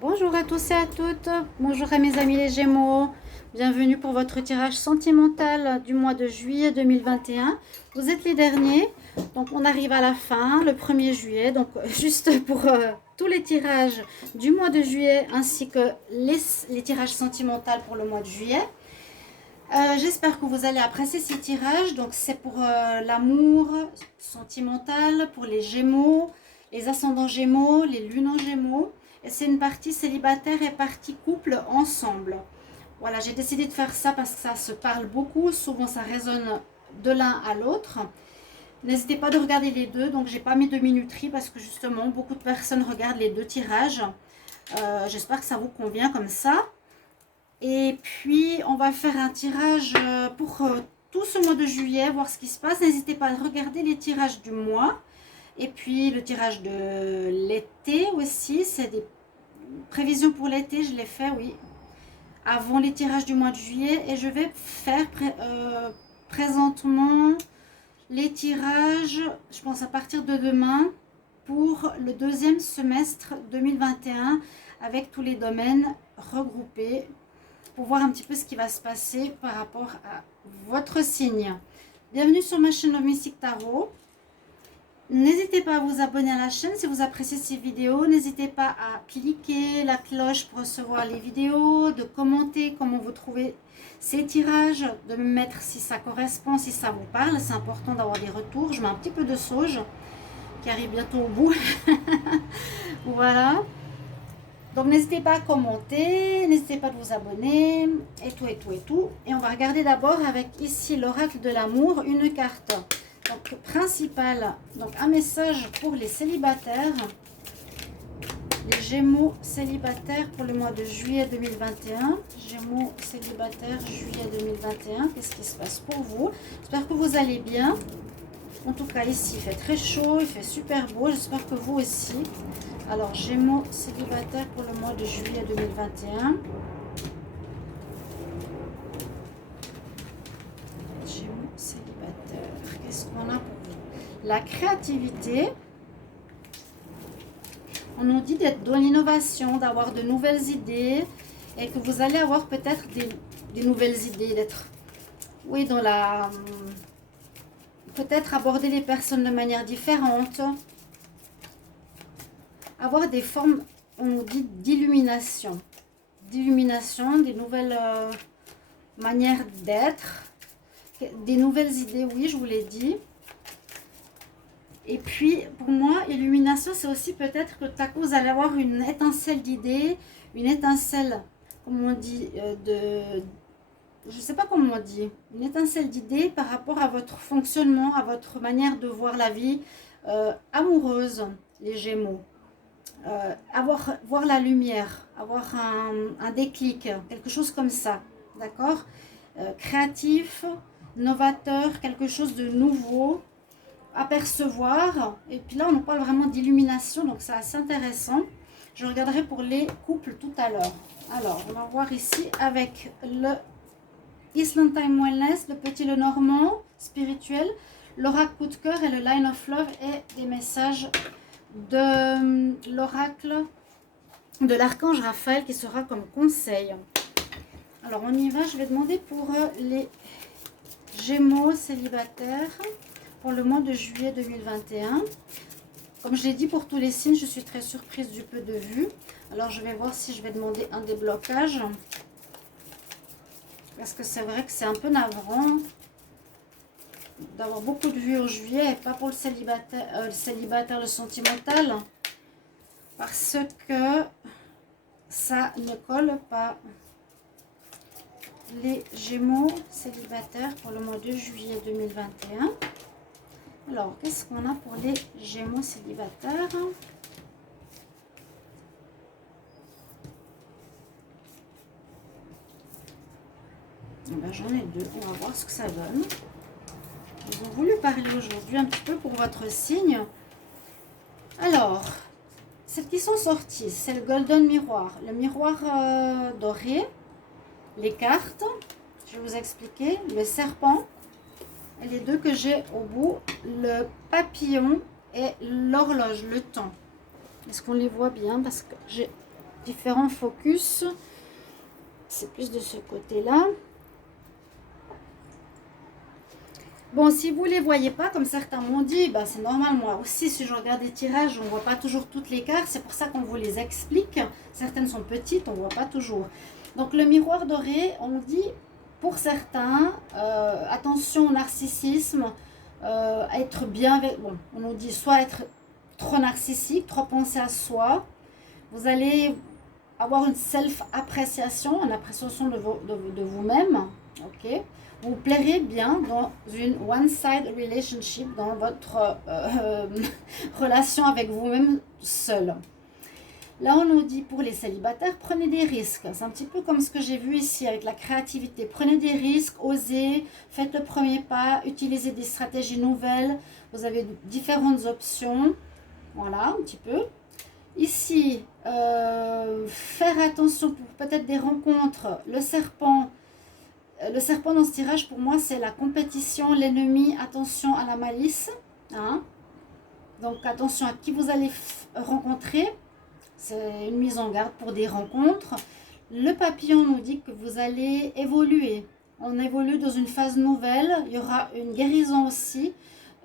Bonjour à tous et à toutes, bonjour à mes amis les Gémeaux, bienvenue pour votre tirage sentimental du mois de juillet 2021. Vous êtes les derniers, donc on arrive à la fin, le 1er juillet, donc juste pour tous les tirages du mois de juillet ainsi que les tirages sentimentaux pour le mois de juillet. J'espère que vous allez apprécier ces tirages, donc c'est pour l'amour sentimental, pour les Gémeaux, les ascendants Gémeaux, les lunes en Gémeaux. Et c'est une partie célibataire et partie couple ensemble. Voilà, j'ai décidé de faire ça parce que ça se parle beaucoup, souvent ça résonne de l'un à l'autre. N'hésitez pas de regarder les deux, donc j'ai pas mis de minuterie parce que justement beaucoup de personnes regardent les deux tirages. J'espère que ça vous convient comme ça. Et puis on va faire un tirage pour tout ce mois de juillet, voir ce qui se passe. N'hésitez pas à regarder les tirages du mois. Et puis le tirage de l'été aussi, c'est des prévisions pour l'été, je l'ai fait, oui, avant les tirages du mois de juillet. Et je vais faire présentement les tirages, je pense à partir de demain, pour le deuxième semestre 2021, avec tous les domaines regroupés, pour voir un petit peu ce qui va se passer par rapport à votre signe. Bienvenue sur ma chaîne Love Mystic Tarot. N'hésitez pas à vous abonner à la chaîne si vous appréciez ces vidéos. N'hésitez pas à cliquer la cloche pour recevoir les vidéos, de commenter comment vous trouvez ces tirages, de me mettre si ça correspond, si ça vous parle. C'est important d'avoir des retours. Je mets un petit peu de sauge qui arrive bientôt au bout. Voilà. Donc n'hésitez pas à commenter, n'hésitez pas à vous abonner, et tout, et tout, et tout. Et on va regarder d'abord avec ici l'oracle de l'amour, une carte. Donc principale, donc un message pour les célibataires, les Gémeaux célibataires pour le mois de juillet 2021. Gémeaux célibataires juillet 2021, qu'est-ce qui se passe pour vous? J'espère que vous allez bien. En tout cas ici il fait très chaud, il fait super beau, j'espère que vous aussi. Alors Gémeaux célibataires pour le mois de juillet 2021. Gémeaux célibataires, qu'est-ce qu'on a pour vous? La créativité. On nous dit d'être dans l'innovation, d'avoir de nouvelles idées et que vous allez avoir peut-être des nouvelles idées, d'être, oui, dans la... peut-être aborder les personnes de manière différente, avoir des formes, on nous dit, d'illumination, des nouvelles manières d'être, des nouvelles idées, oui, je vous l'ai dit. Et puis, pour moi, illumination, c'est aussi peut-être que tout à coup, vous allez avoir une étincelle d'idées, une étincelle, comme on dit, je ne sais pas comment on dit, une étincelle d'idées par rapport à votre fonctionnement, à votre manière de voir la vie amoureuse, les Gémeaux. Voir la lumière, avoir un déclic, quelque chose comme ça, d'accord, créatif, novateur, quelque chose de nouveau, apercevoir. Et puis là on nous parle vraiment d'illumination, donc c'est assez intéressant. Je regarderai pour les couples tout à l'heure. Alors on va voir ici avec le Island Time Wellness, le petit Lenormand spirituel, l'oracle coup de cœur et le Line of Love et des messages de l'oracle de l'archange Raphaël qui sera comme conseil. Alors on y va, je vais demander pour les Gémeaux célibataires pour le mois de juillet 2021. Comme je l'ai dit pour tous les signes, je suis très surprise du peu de vues. Alors je vais voir si je vais demander un déblocage. Parce que c'est vrai que c'est un peu navrant d'avoir beaucoup de vues en juillet et pas pour le célibataire, le sentimental. Parce que ça ne colle pas. Les Gémeaux célibataires pour le mois de juillet 2021. Alors, qu'est-ce qu'on a pour les Gémeaux célibataires? Eh ben, j'en ai deux. On va voir ce que ça donne. Ils ont voulu parler aujourd'hui un petit peu pour votre signe. Alors, celles qui sont sorties, c'est le Golden Miroir. Le miroir doré. Les cartes, je vais vous expliquer. Le serpent. Et les deux que j'ai au bout, le papillon et l'horloge, le temps. Est-ce qu'on les voit bien? Parce que j'ai différents focus. C'est plus de ce côté-là. Bon, si vous ne les voyez pas, comme certains m'ont dit, bah, c'est normal, moi aussi, si je regarde des tirages, on ne voit pas toujours toutes les cartes. C'est pour ça qu'on vous les explique. Certaines sont petites, on ne voit pas toujours. Donc, le miroir doré, on dit, pour certains, attention au narcissisme, être bien avec... Bon, on nous dit soit être trop narcissique, trop penser à soi. Vous allez avoir une self-appréciation, une appréciation de vous-même, ok. Vous plairez bien dans une one-side relationship, dans votre relation avec vous-même seul. Là, on nous dit pour les célibataires, prenez des risques. C'est un petit peu comme ce que j'ai vu ici avec la créativité. Prenez des risques, osez, faites le premier pas, utilisez des stratégies nouvelles. Vous avez différentes options. Voilà, un petit peu. Ici, faire attention pour peut-être des rencontres. Le serpent dans ce tirage, pour moi, c'est la compétition, l'ennemi. Attention à la malice. Hein. Donc, attention à qui vous allez rencontrer. C'est une mise en garde pour des rencontres. Le papillon nous dit que vous allez évoluer. On évolue dans une phase nouvelle. Il y aura une guérison aussi.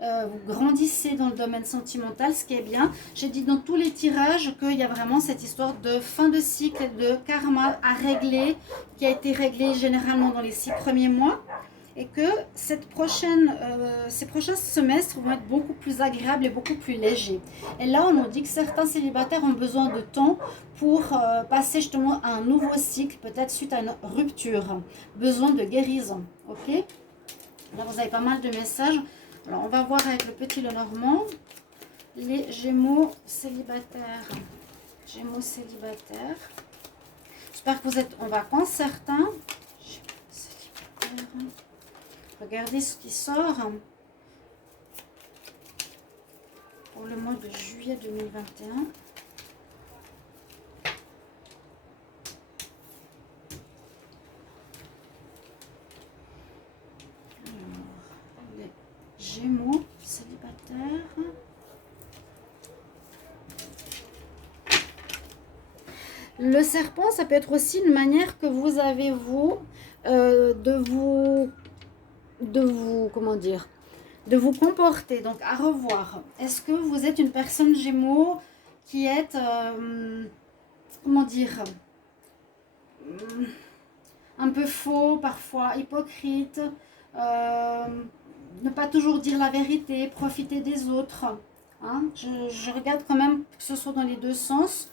Vous grandissez dans le domaine sentimental, ce qui est bien. J'ai dit dans tous les tirages qu'il y a vraiment cette histoire de fin de cycle, de karma à régler, qui a été réglé généralement dans les 6 premiers mois. Et que ces prochains semestres vont être beaucoup plus agréables et beaucoup plus légers. Et là, on nous dit que certains célibataires ont besoin de temps pour passer justement à un nouveau cycle, peut-être suite à une rupture. Besoin de guérison, ok? Là, vous avez pas mal de messages. Alors, on va voir avec le petit Lenormand, les Gémeaux célibataires. Gémeaux célibataires. J'espère que vous êtes en vacances, certains. Gémeaux célibataires. Regardez ce qui sort pour le mois de juillet 2021. Alors, les Gémeaux célibataires. Le serpent, ça peut être aussi une manière que vous avez, vous, comment dire, de vous comporter, donc à revoir. Est-ce que vous êtes une personne Gémeaux qui est, comment dire, un peu faux, parfois hypocrite, ne pas toujours dire la vérité, profiter des autres, hein? Je regarde quand même que ce soit dans les deux sens.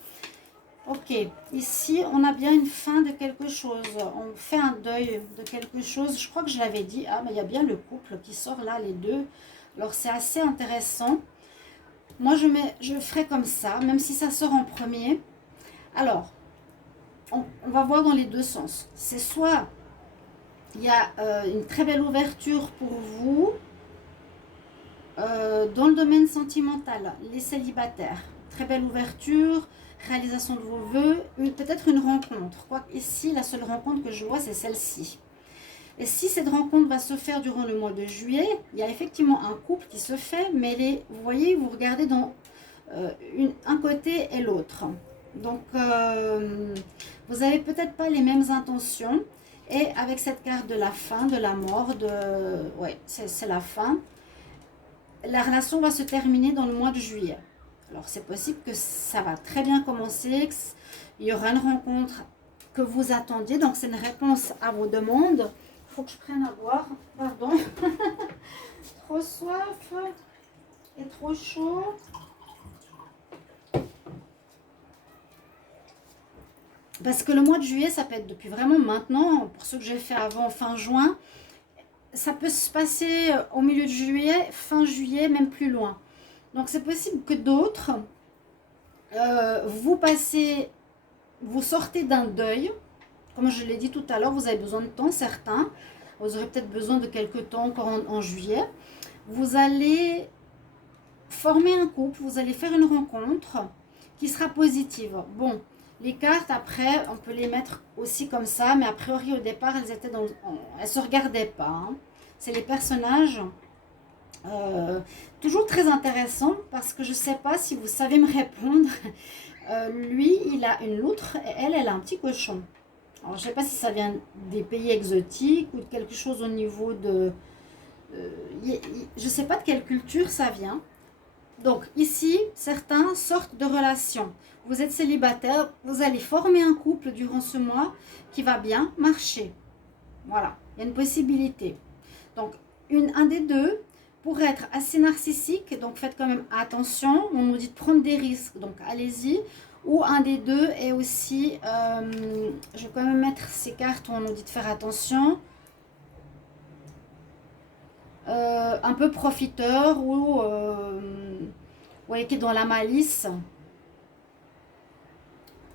Ok, ici on a bien une fin de quelque chose, on fait un deuil de quelque chose, je crois que je l'avais dit, ah mais il y a bien le couple qui sort là, les deux, alors c'est assez intéressant. Moi je ferai comme ça, même si ça sort en premier. Alors, on va voir dans les deux sens, c'est soit il y a une très belle ouverture pour vous, dans le domaine sentimental, les célibataires, très belle ouverture, réalisation de vos voeux, peut-être une rencontre. Quoique ici, la seule rencontre que je vois, c'est celle-ci. Et si cette rencontre va se faire durant le mois de juillet, il y a effectivement un couple qui se fait, mais vous voyez, vous regardez dans un côté et l'autre. Donc, vous n'avez peut-être pas les mêmes intentions. Et avec cette carte de la fin, de la mort, ouais, c'est la fin. La relation va se terminer dans le mois de juillet. Alors, c'est possible que ça va très bien commencer, qu'il y aura une rencontre que vous attendiez. Donc, c'est une réponse à vos demandes. Il faut que je prenne à boire. Pardon. Trop soif et trop chaud. Parce que le mois de juillet, ça peut être depuis vraiment maintenant. Pour ceux que j'ai fait avant fin juin, ça peut se passer au milieu de juillet, fin juillet, même plus loin. Donc, c'est possible que d'autres, vous sortez d'un deuil. Comme je l'ai dit tout à l'heure, vous avez besoin de temps, certains. Vous aurez peut-être besoin de quelques temps encore en juillet. Vous allez former un couple, vous allez faire une rencontre qui sera positive. Bon, les cartes, après, on peut les mettre aussi comme ça, mais a priori, au départ, elles ne se regardaient pas. Hein. C'est les personnages... toujours très intéressant parce que je ne sais pas si vous savez me répondre. Lui, il a une loutre et elle a un petit cochon. Alors, je ne sais pas si ça vient des pays exotiques ou de quelque chose au niveau de... je ne sais pas de quelle culture ça vient. Donc, ici, certains sortent de relations. Vous êtes célibataire, vous allez former un couple durant ce mois qui va bien marcher. Voilà, il y a une possibilité. Donc, un des deux pourrait être assez narcissique, donc faites quand même attention. On nous dit de prendre des risques, donc allez-y. Ou un des deux est aussi, je vais quand même mettre ces cartes où on nous dit de faire attention, un peu profiteur ou ouais, qui est dans la malice.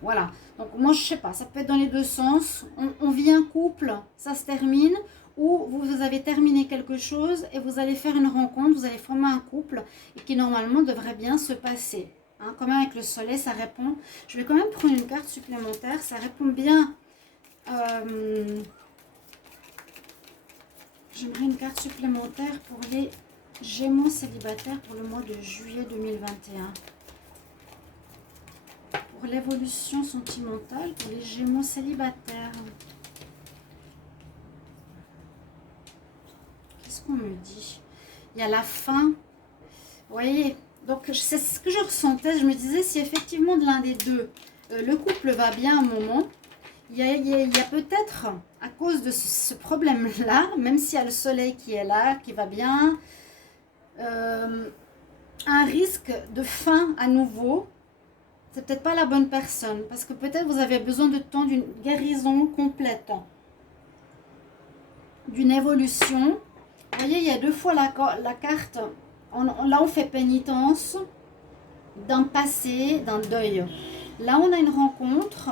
Voilà. Donc moi je sais pas, ça peut être dans les deux sens. On vit un couple, ça se termine, ou vous avez terminé quelque chose et vous allez faire une rencontre, vous allez former un couple et qui normalement devrait bien se passer. Hein, quand même avec le soleil, ça répond. Je vais quand même prendre une carte supplémentaire, ça répond bien. J'aimerais une carte supplémentaire pour les Gémeaux célibataires pour le mois de juillet 2021. Pour l'évolution sentimentale pour les Gémeaux célibataires. Qu'est-ce qu'on me dit? Il y a la fin. Vous voyez, donc c'est ce que je ressentais. Je me disais si effectivement de l'un des deux, le couple va bien un moment, il y a peut-être, à cause de ce problème-là, même s'il y a le soleil qui est là, qui va bien, un risque de fin à nouveau. C'est peut-être pas la bonne personne, parce que peut-être vous avez besoin de temps d'une guérison complète, d'une évolution. Vous voyez, il y a deux fois la carte, là on fait pénitence d'un passé, d'un deuil. Là on a une rencontre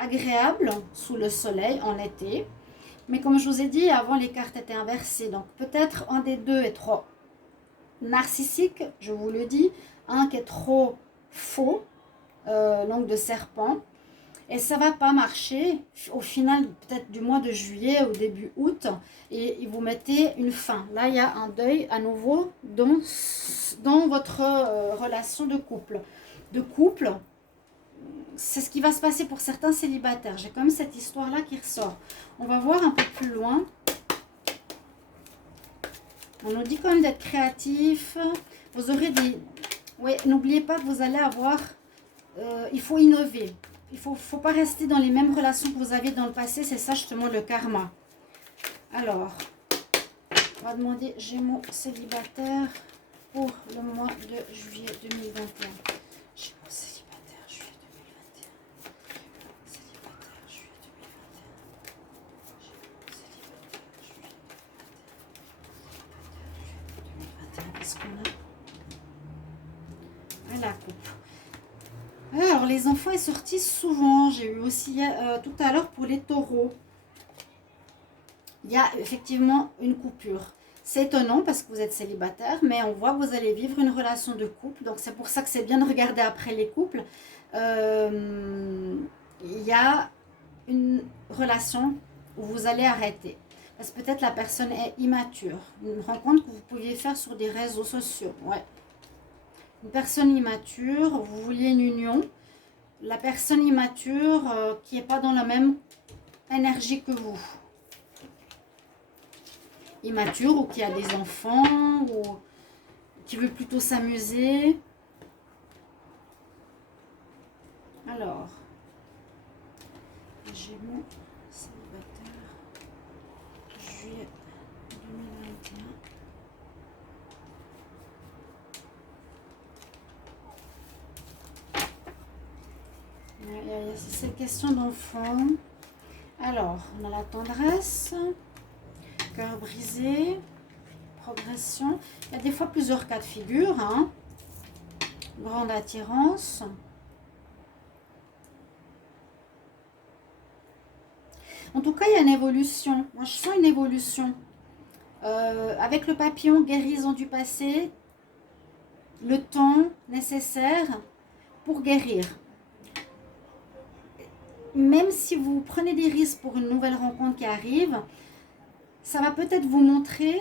agréable sous le soleil en été, mais comme je vous ai dit, avant les cartes étaient inversées, donc peut-être un des deux est trop narcissique, je vous le dis, un qui est trop faux, langue de serpent, et ça va pas marcher au final peut-être du mois de juillet au début août, et vous mettez une fin. Là il y a un deuil à nouveau dans votre relation de couple. C'est ce qui va se passer pour certains célibataires. J'ai quand même cette histoire là qui ressort. On va voir un peu plus loin. On nous dit quand même d'être créatif. Vous aurez des... Oui, n'oubliez pas que vous allez avoir... il faut innover. Il ne faut pas rester dans les mêmes relations que vous aviez dans le passé. C'est ça justement le karma. Alors, on va demander Gémeaux célibataire pour le mois de juillet 2021. Gémeaux célibataire, juillet 2021. Célibataire, juillet 2021. Gémeaux célibataire, juillet 2021. Qu'est-ce qu'on a? La coupe. Alors, les enfants est sorti souvent. J'ai eu aussi tout à l'heure pour les taureaux. Il y a effectivement une coupure. C'est étonnant parce que vous êtes célibataire, mais on voit que vous allez vivre une relation de couple. Donc, c'est pour ça que c'est bien de regarder après les couples. Il y a une relation où vous allez arrêter. Parce que peut-être la personne est immature. Une rencontre que vous pouviez faire sur des réseaux sociaux. Ouais. Une personne immature, vous vouliez une union. La personne immature qui n'est pas dans la même énergie que vous. Immature ou qui a des enfants ou qui veut plutôt s'amuser. Alors, Gémeaux célibataire, juillet 2021. C'est question d'enfant. Alors, on a la tendresse, cœur brisé, progression. Il y a des fois plusieurs cas de figure. Hein. Grande attirance. En tout cas, il y a une évolution. Moi, je sens une évolution. Avec le papillon, guérison du passé, le temps nécessaire pour guérir. Même si vous prenez des risques pour une nouvelle rencontre qui arrive, ça va peut-être vous montrer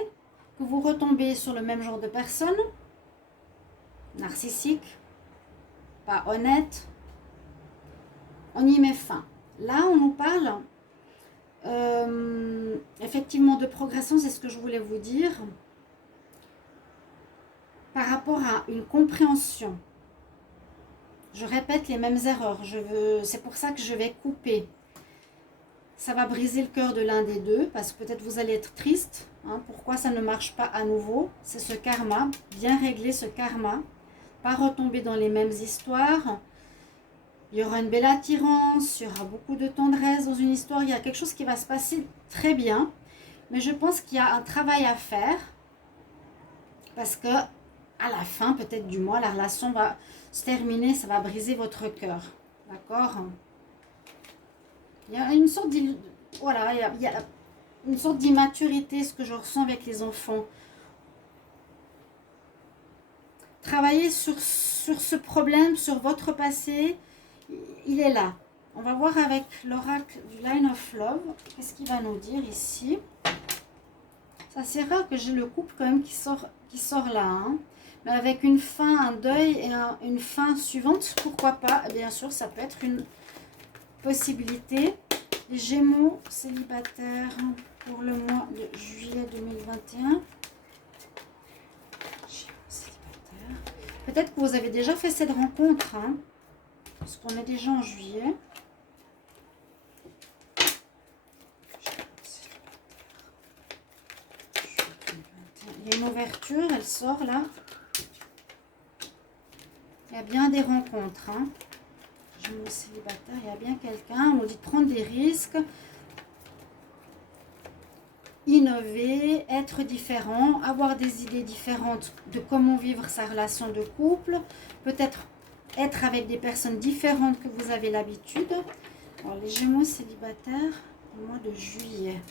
que vous retombez sur le même genre de personne, narcissique, pas honnête, on y met fin. Là, on nous parle effectivement de progression, c'est ce que je voulais vous dire, par rapport à une compréhension. Je répète les mêmes erreurs, c'est pour ça que je vais couper. Ça va briser le cœur de l'un des deux, parce que peut-être vous allez être triste. Hein, pourquoi ça ne marche pas à nouveau? C'est ce karma, bien régler ce karma, pas retomber dans les mêmes histoires. Il y aura une belle attirance, il y aura beaucoup de tendresse dans une histoire, il y a quelque chose qui va se passer très bien. Mais je pense qu'il y a un travail à faire, parce que à la fin, peut-être du mois, la relation va se terminer, ça va briser votre cœur. D'accord? Il y a une sorte voilà, il y a une sorte d'immaturité, ce que je ressens avec les enfants. Travailler sur ce problème, sur votre passé, il est là. On va voir avec l'oracle du Line of Love, qu'est-ce qu'il va nous dire ici. Ça, c'est rare que j'ai le couple quand même qui sort là, hein. Mais avec une fin, un deuil et une fin suivante, pourquoi pas? Bien sûr, ça peut être une possibilité. Les Gémeaux célibataires pour le mois de juillet 2021. Peut-être que vous avez déjà fait cette rencontre, hein, parce qu'on est déjà en juillet. Il y a une ouverture, elle sort là. Il y a bien des rencontres, hein. Gémeaux célibataire, il y a bien quelqu'un. On nous dit de prendre des risques, innover, être différent, avoir des idées différentes de comment vivre sa relation de couple, peut-être être avec des personnes différentes que vous avez l'habitude. Alors les Gémeaux célibataires, au mois de juillet.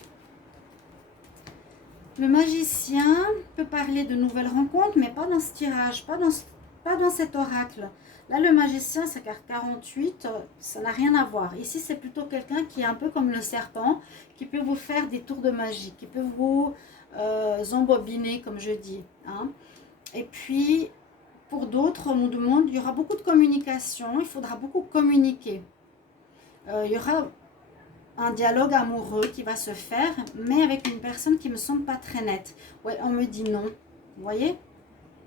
Le magicien peut parler de nouvelles rencontres, mais pas dans ce tirage, pas dans cet oracle. Là, le magicien, c'est carte 48, ça n'a rien à voir. Ici, c'est plutôt quelqu'un qui est un peu comme le serpent, qui peut vous faire des tours de magie, qui peut vous embobiner, comme je dis. Hein. Et puis, pour d'autres, on nous demande, il y aura beaucoup de communication, il faudra beaucoup communiquer. Il y aura un dialogue amoureux qui va se faire, mais avec une personne qui me semble pas très nette. Ouais, on me dit non, vous voyez?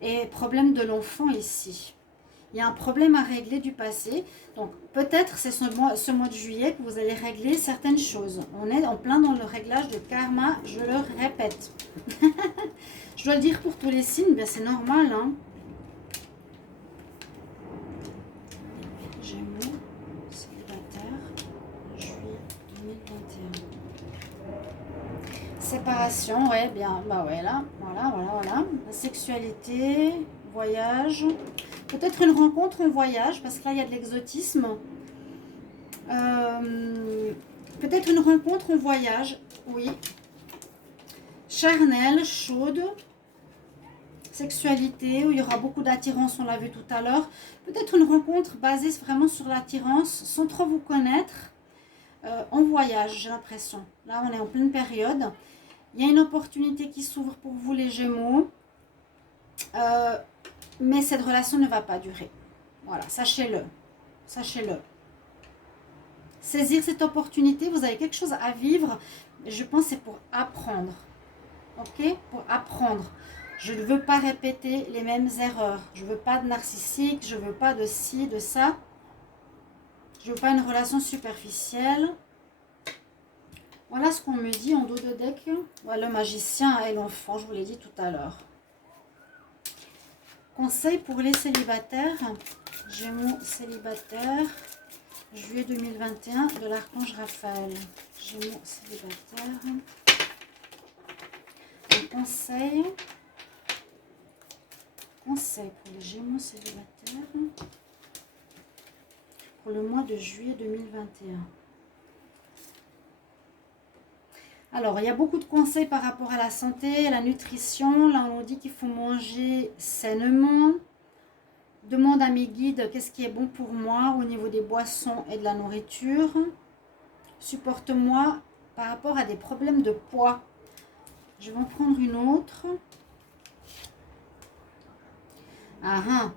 Et problème de l'enfant ici. Il y a un problème à régler du passé. Donc, peut-être c'est ce mois de juillet que vous allez régler certaines choses. On est en plein dans le réglage de karma, je le répète. Je dois le dire pour tous les signes, bien c'est normal. Hein. Gémeaux, célibataire, juillet 2021. Séparation, ouais, bien, bah ouais, là, voilà. La sexualité, voyage... Peut-être une rencontre en voyage, parce que là, il y a de l'exotisme. Peut-être une rencontre en voyage, oui. Charnelle, chaude. Sexualité, où il y aura beaucoup d'attirance, on l'a vu tout à l'heure. Peut-être une rencontre basée vraiment sur l'attirance, sans trop vous connaître. En voyage, j'ai l'impression. Là, on est en pleine période. Il y a une opportunité qui s'ouvre pour vous, les Gémeaux. Mais cette relation ne va pas durer. Voilà, sachez-le. Sachez-le. Saisir cette opportunité, vous avez quelque chose à vivre. Je pense que c'est pour apprendre. Ok? Pour apprendre. Je ne veux pas répéter les mêmes erreurs. Je ne veux pas de narcissique. Je ne veux pas de ci, de ça. Je ne veux pas une relation superficielle. Voilà ce qu'on me dit en dos de deck. Voilà, le magicien et l'enfant, je vous l'ai dit tout à l'heure. Conseil pour les célibataires, Gémeaux célibataires, juillet 2021 de l'archange Raphaël. Gémeaux célibataires. Un conseil pour les Gémeaux célibataires pour le mois de juillet 2021. Alors, il y a beaucoup de conseils par rapport à la santé, à la nutrition. Là, on nous dit qu'il faut manger sainement. Demande à mes guides qu'est-ce qui est bon pour moi au niveau des boissons et de la nourriture. Supporte-moi par rapport à des problèmes de poids. Je vais en prendre une autre. Ah,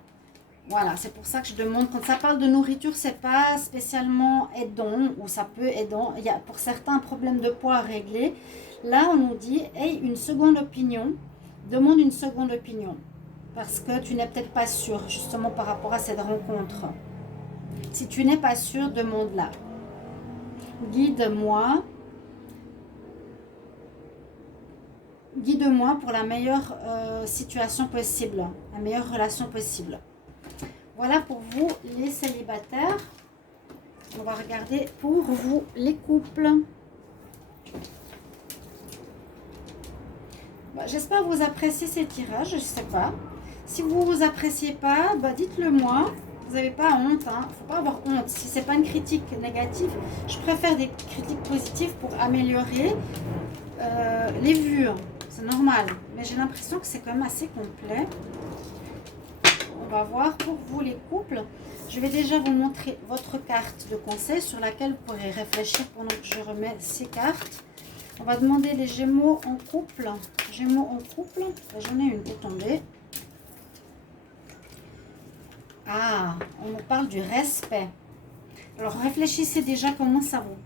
Voilà, c'est pour ça que je demande. Quand ça parle de nourriture, c'est pas spécialement aidant, ou ça peut aidant. Il y a pour certains un problème de poids à régler. Là, on nous dit, hey, une seconde opinion. Demande une seconde opinion. Parce que tu n'es peut-être pas sûr, justement, par rapport à cette rencontre. Si tu n'es pas sûr, demande-la. Guide-moi. Guide-moi pour la meilleure situation possible, la meilleure relation possible. Voilà pour vous les célibataires. On va regarder pour vous les couples. J'espère que vous appréciez ces tirages, je ne sais pas. Si vous ne appréciez pas, dites-le moi. Vous n'avez pas honte, il ne faut pas avoir honte. Si ce n'est pas une critique négative, je préfère des critiques positives pour améliorer les vues. C'est normal, mais j'ai l'impression que c'est quand même assez complet. On va voir pour vous les couples. Je vais déjà vous montrer votre carte de conseil sur laquelle vous pourrez réfléchir pendant que je remets ces cartes. On va demander les Gémeaux en couple. Gémeaux en couple. J'en ai une qui est tombée. Ah, on nous parle du respect. Alors réfléchissez déjà comment ça vous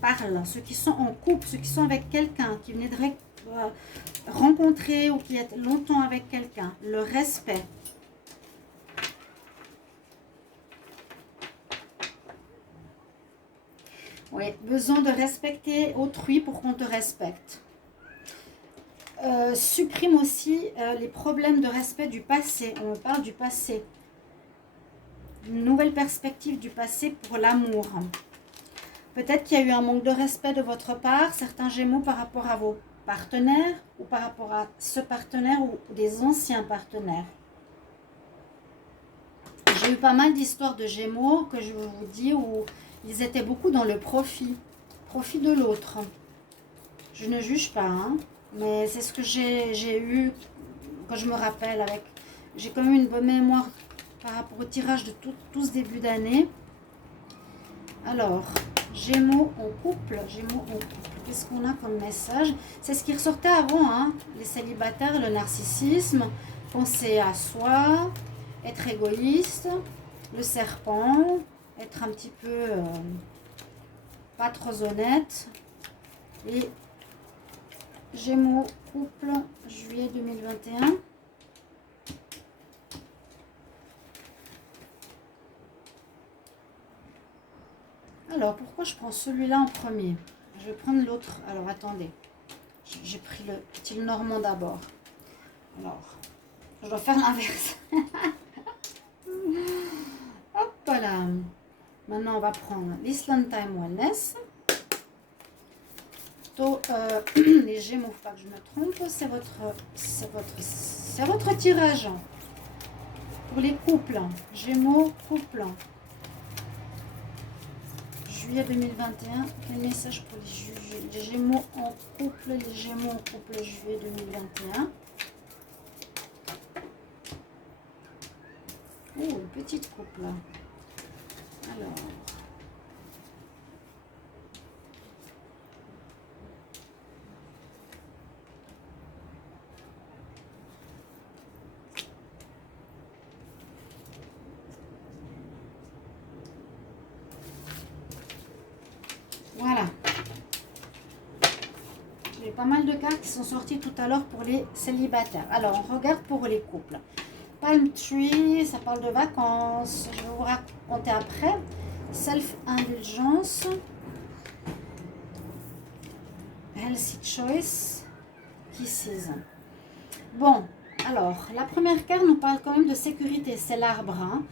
parle. Ceux qui sont en couple, ceux qui sont avec quelqu'un, qui venaient de rencontrer ou qui est longtemps avec quelqu'un. Le respect. Oui, besoin de respecter autrui pour qu'on te respecte. Supprime aussi les problèmes de respect du passé. On me parle du passé. Une nouvelle perspective du passé pour l'amour. Peut-être qu'il y a eu un manque de respect de votre part, certains Gémeaux par rapport à vos partenaires ou par rapport à ce partenaire ou des anciens partenaires. J'ai eu pas mal d'histoires de Gémeaux que je vais vous dire où ils étaient beaucoup dans le profit de l'autre. Je ne juge pas, hein, mais c'est ce que j'ai eu quand je me rappelle. J'ai quand même une bonne mémoire par rapport au tirage de tout ce début d'année. Alors, Gémeaux en couple, qu'est-ce qu'on a comme message? C'est ce qui ressortait avant, hein, les célibataires, le narcissisme, penser à soi, être égoïste, le serpent, être un petit peu pas trop honnête. Et Gémeaux couple, juillet 2021. Alors, pourquoi je prends celui-là en premier? Je vais prendre l'autre. Alors, attendez. J'ai pris le style normand d'abord. Alors, je dois faire l'inverse. Hop là. Maintenant, on va prendre l'Island Time Wellness. Les Gémeaux, faut pas que je me trompe. C'est votre tirage pour les couples. Gémeaux, couple. Juillet 2021, quel message pour les Gémeaux en couple, les Gémeaux en couple juillet 2021. Oh, une petite couple. Alors, voilà. J'ai pas mal de cartes qui sont sorties tout à l'heure pour les célibataires. Alors, on regarde pour les couples. Palm Tree, ça parle de vacances. Je vais vous raconter après. Self-indulgence. Healthy Choice. Kisses. Bon, alors, la première carte nous parle quand même de sécurité. C'est l'arbre. Hein.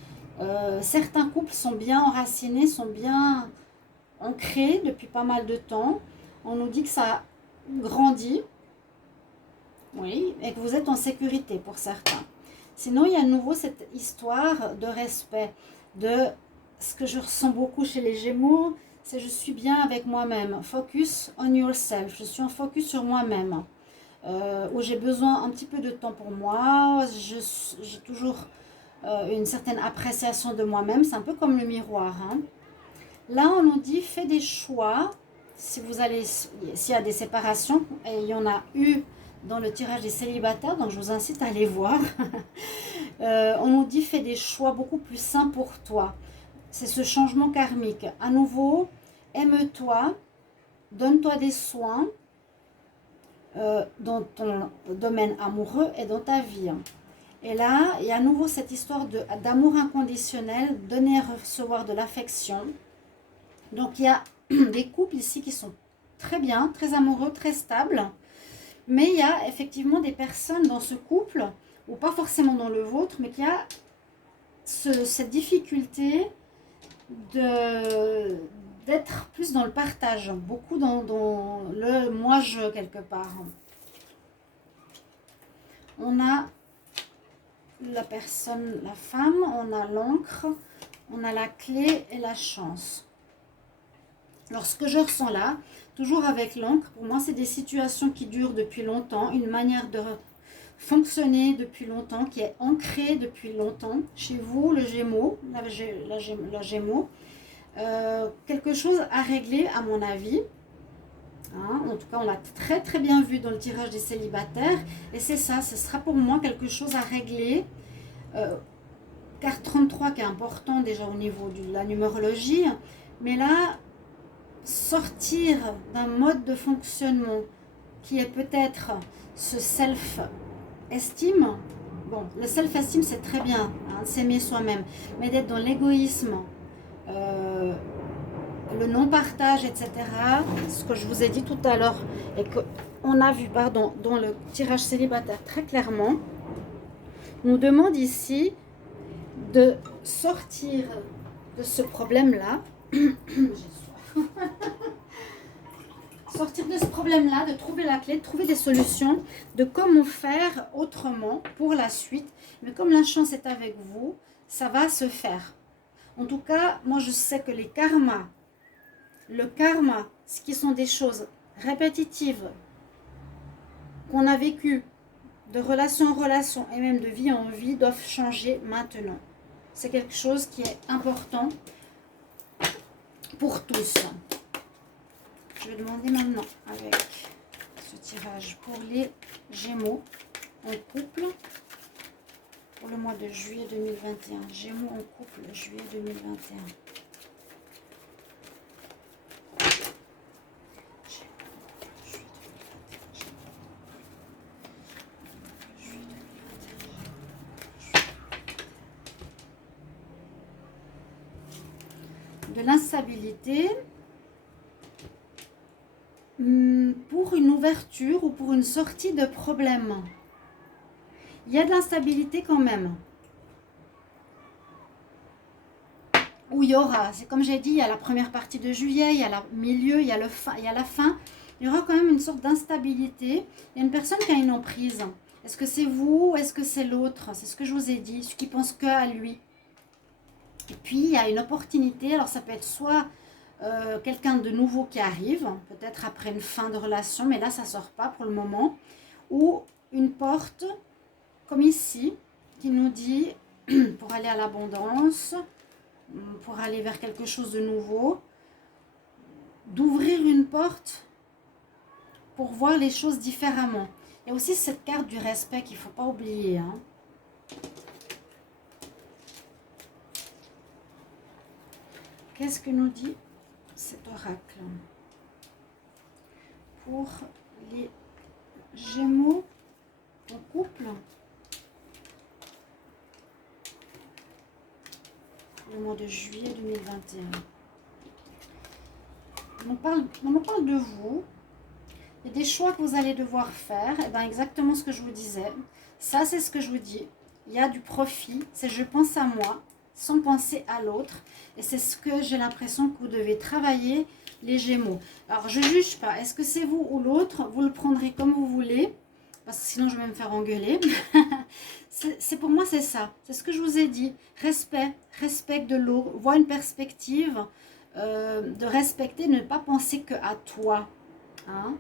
Certains couples sont bien enracinés, sont bien ancrés depuis pas mal de temps. On nous dit que ça grandit. Oui, et que vous êtes en sécurité pour certains. Sinon, il y a à nouveau cette histoire de respect, de ce que je ressens beaucoup chez les Gémeaux, c'est je suis bien avec moi-même. Focus on yourself, je suis en focus sur moi-même. Où j'ai besoin un petit peu de temps pour moi, j'ai toujours une certaine appréciation de moi-même, c'est un peu comme le miroir. Hein. Là, on nous dit, fais des choix, s'il y a des séparations, et il y en a eu dans le tirage des célibataires, donc je vous incite à aller voir. On nous dit fais des choix beaucoup plus sains pour toi. C'est ce changement karmique. À nouveau, aime-toi, donne-toi des soins dans ton domaine amoureux et dans ta vie. Et là, il y a à nouveau cette histoire d'amour inconditionnel, donner et recevoir de l'affection. Donc il y a des couples ici qui sont très bien, très amoureux, très stables. Mais il y a effectivement des personnes dans ce couple, ou pas forcément dans le vôtre, mais qu'il y a cette difficulté d'être plus dans le partage, beaucoup dans le moi-je quelque part. On a la personne, la femme, on a l'encre, on a la clé et la chance. Alors ce que je ressens là, toujours avec l'encre, pour moi c'est des situations qui durent depuis longtemps, une manière de fonctionner depuis longtemps, qui est ancrée depuis longtemps. Chez vous, le Gémeaux, la Gémeaux, quelque chose à régler à mon avis. Hein, en tout cas, on l'a très très bien vu dans le tirage des célibataires. Et c'est ça, ce sera pour moi quelque chose à régler. Carte 33 qui est important déjà au niveau de la numérologie. Mais là, sortir d'un mode de fonctionnement qui est peut-être ce self-estime. Bon, le self-estime c'est très bien, hein, s'aimer soi-même. Mais d'être dans l'égoïsme, le non-partage, etc. Ce que je vous ai dit tout à l'heure et qu'on a vu dans le tirage célibataire très clairement, nous demande ici de sortir de ce problème-là. Sortir de ce problème-là, de trouver la clé, de trouver des solutions, de comment faire autrement pour la suite. Mais comme la chance est avec vous, ça va se faire. En tout cas, moi je sais que le karma, ce qui sont des choses répétitives qu'on a vécues de relation en relation et même de vie en vie, doivent changer maintenant. C'est quelque chose qui est important pour tous. Je vais demander maintenant avec ce tirage pour les Gémeaux en couple pour le mois de juillet 2021. Gémeaux en couple, juillet 2021. De l'instabilité pour une ouverture ou pour une sortie de problème. Il y a de l'instabilité quand même. Où il y aura, c'est comme j'ai dit, il y a la première partie de juillet, il y a le milieu, il y a la fin. Il y aura quand même une sorte d'instabilité. Il y a une personne qui a une emprise. Est-ce que c'est vous ou est-ce que c'est l'autre? C'est ce que je vous ai dit, celui qui pense que à lui. Et puis, il y a une opportunité. Alors, ça peut être soit quelqu'un de nouveau qui arrive, peut-être après une fin de relation, mais là, ça ne sort pas pour le moment. Ou une porte, comme ici, qui nous dit, pour aller à l'abondance, pour aller vers quelque chose de nouveau, d'ouvrir une porte pour voir les choses différemment. Il y a aussi cette carte du respect qu'il ne faut pas oublier, hein. Qu'est-ce que nous dit cet oracle pour les Gémeaux en couple le mois de juillet 2021? On nous parle de vous. Il y a des choix que vous allez devoir faire. Et bien exactement ce que je vous disais. Ça, c'est ce que je vous dis. Il y a du profit. C'est je pense à moi sans penser à l'autre. Et c'est ce que j'ai l'impression que vous devez travailler, les Gémeaux. Alors, je ne juge pas. Est-ce que c'est vous ou l'autre? Vous le prendrez comme vous voulez. Parce que sinon, je vais me faire engueuler. C'est pour moi, c'est ça. C'est ce que je vous ai dit. Respect de l'autre. Vois une perspective de respecter, ne pas penser que à toi. Hein?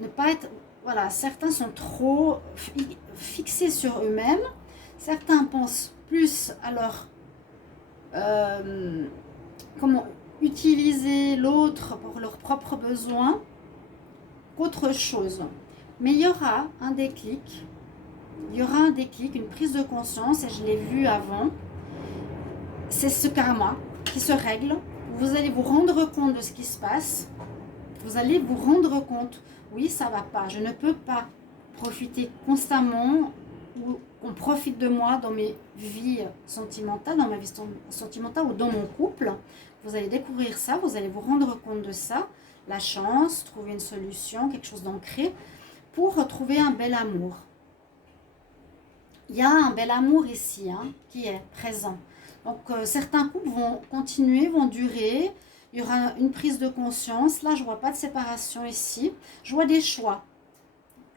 Ne pas être... Voilà, certains sont trop fixés sur eux-mêmes. Certains pensent plus à leur... comment utiliser l'autre pour leurs propres besoins qu'autre chose. Mais il y aura un déclic. Il y aura un déclic, une prise de conscience, et je l'ai vu avant. C'est ce karma qui se règle. Vous allez vous rendre compte de ce qui se passe. Vous allez vous rendre compte, oui, ça va pas. Je ne peux pas profiter constamment ou on profite de moi dans mes vies sentimentales, dans ma vie sentimentale ou dans mon couple. Vous allez découvrir ça, vous allez vous rendre compte de ça. La chance, trouver une solution, quelque chose d'ancré pour retrouver un bel amour. Il y a un bel amour ici qui est présent. Donc certains couples vont continuer, vont durer. Il y aura une prise de conscience. Là, je ne vois pas de séparation ici. Je vois des choix.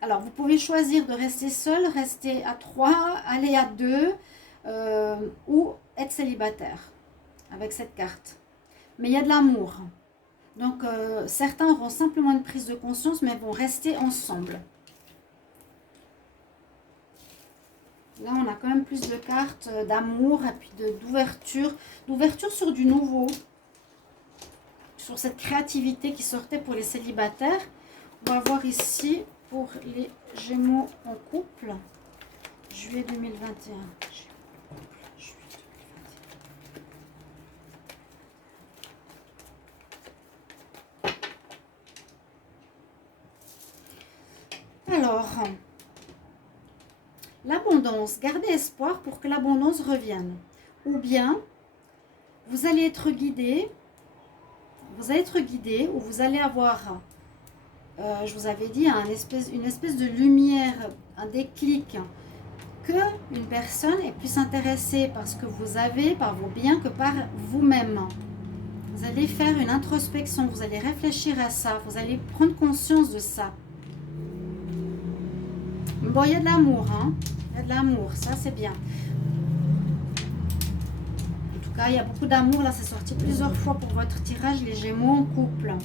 Alors, vous pouvez choisir de rester seul, rester à 3, aller à 2 ou être célibataire avec cette carte. Mais il y a de l'amour. Donc, certains auront simplement une prise de conscience, mais vont rester ensemble. Là, on a quand même plus de cartes d'amour et puis d'ouverture sur du nouveau. Sur cette créativité qui sortait pour les célibataires. On va voir ici pour les Gémeaux en couple. Juillet 2021. Alors, l'abondance. Gardez espoir pour que l'abondance revienne. Ou bien, vous allez être guidé. Vous allez être guidé ou vous allez avoir, je vous avais dit, une espèce de lumière, un déclic, que une personne est plus intéressée par ce que vous avez, par vos biens, que par vous-même. Vous allez faire une introspection, vous allez réfléchir à ça, vous allez prendre conscience de ça. Bon, il y a de l'amour, il y a de l'amour, ça c'est bien. En tout cas, il y a beaucoup d'amour, là c'est sorti plusieurs fois pour votre tirage, les Gémeaux en couple.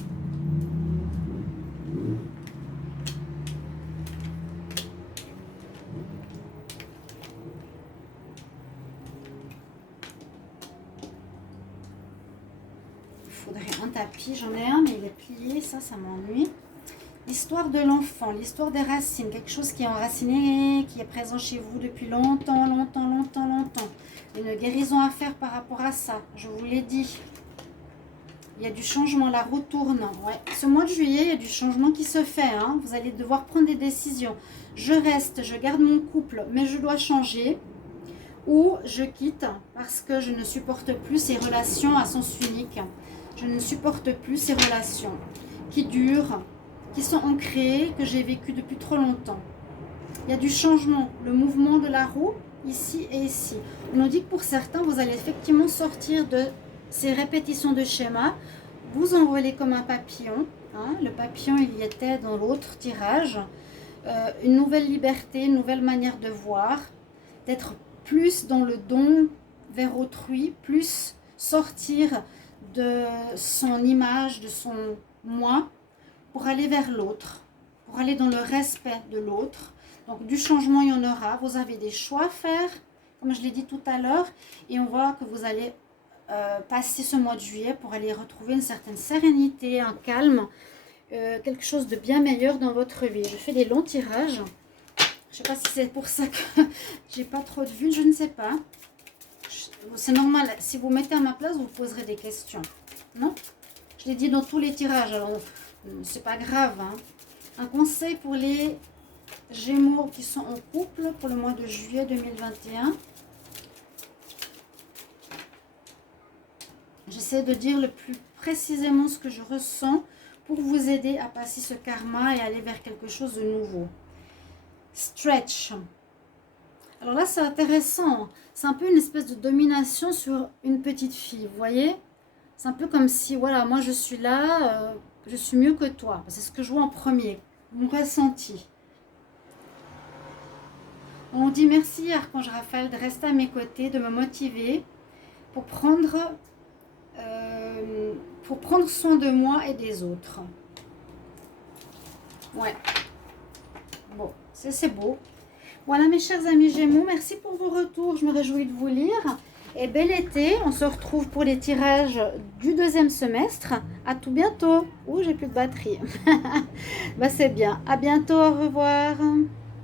Il faudrait un tapis, j'en ai un mais il est plié, ça m'ennuie. L'histoire de l'enfant, l'histoire des racines, quelque chose qui est enraciné, qui est présent chez vous depuis longtemps, longtemps, longtemps, longtemps. Une guérison à faire par rapport à ça, je vous l'ai dit. Il y a du changement, la roue tourne. Ouais. Ce mois de juillet, il y a du changement qui se fait. Vous allez devoir prendre des décisions. Je reste, je garde mon couple, mais je dois changer. Ou je quitte parce que je ne supporte plus ces relations à sens unique. Je ne supporte plus ces relations qui durent, qui sont ancrées, que j'ai vécues depuis trop longtemps. Il y a du changement, le mouvement de la roue, ici et ici. On nous dit que pour certains, vous allez effectivement sortir de ces répétitions de schémas, vous envolez comme un papillon. Le papillon, il y était dans l'autre tirage. Une nouvelle liberté, une nouvelle manière de voir, d'être plus dans le don vers autrui, plus sortir de son image, de son moi, pour aller vers l'autre, pour aller dans le respect de l'autre. Donc du changement, il y en aura. Vous avez des choix à faire, comme je l'ai dit tout à l'heure, et on voit que vous allez passer ce mois de juillet pour aller retrouver une certaine sérénité, un calme, quelque chose de bien meilleur dans votre vie. Je fais des longs tirages. Je ne sais pas si c'est pour ça que j'ai pas trop de vues, je ne sais pas. C'est normal, si vous mettez à ma place, vous poserez des questions. Non? Je l'ai dit dans tous les tirages, alors c'est pas grave. Un conseil pour les Gémeaux qui sont en couple pour le mois de juillet 2021. J'essaie de dire le plus précisément ce que je ressens pour vous aider à passer ce karma et aller vers quelque chose de nouveau. Stretch. Alors là, c'est intéressant. C'est un peu une espèce de domination sur une petite fille, vous voyez? C'est un peu comme si, voilà, moi je suis là, je suis mieux que toi. C'est ce que je vois en premier, mon ressenti. On dit merci, Archange Raphaël, de rester à mes côtés, de me motiver pour prendre soin de moi et des autres. Ouais. Bon, c'est beau. Voilà mes chers amis Gémeaux, merci pour vos retours, je me réjouis de vous lire. et bel été. On se retrouve pour les tirages du deuxième semestre. À tout bientôt. Ouh, j'ai plus de batterie. Bah, c'est bien. À bientôt, au revoir.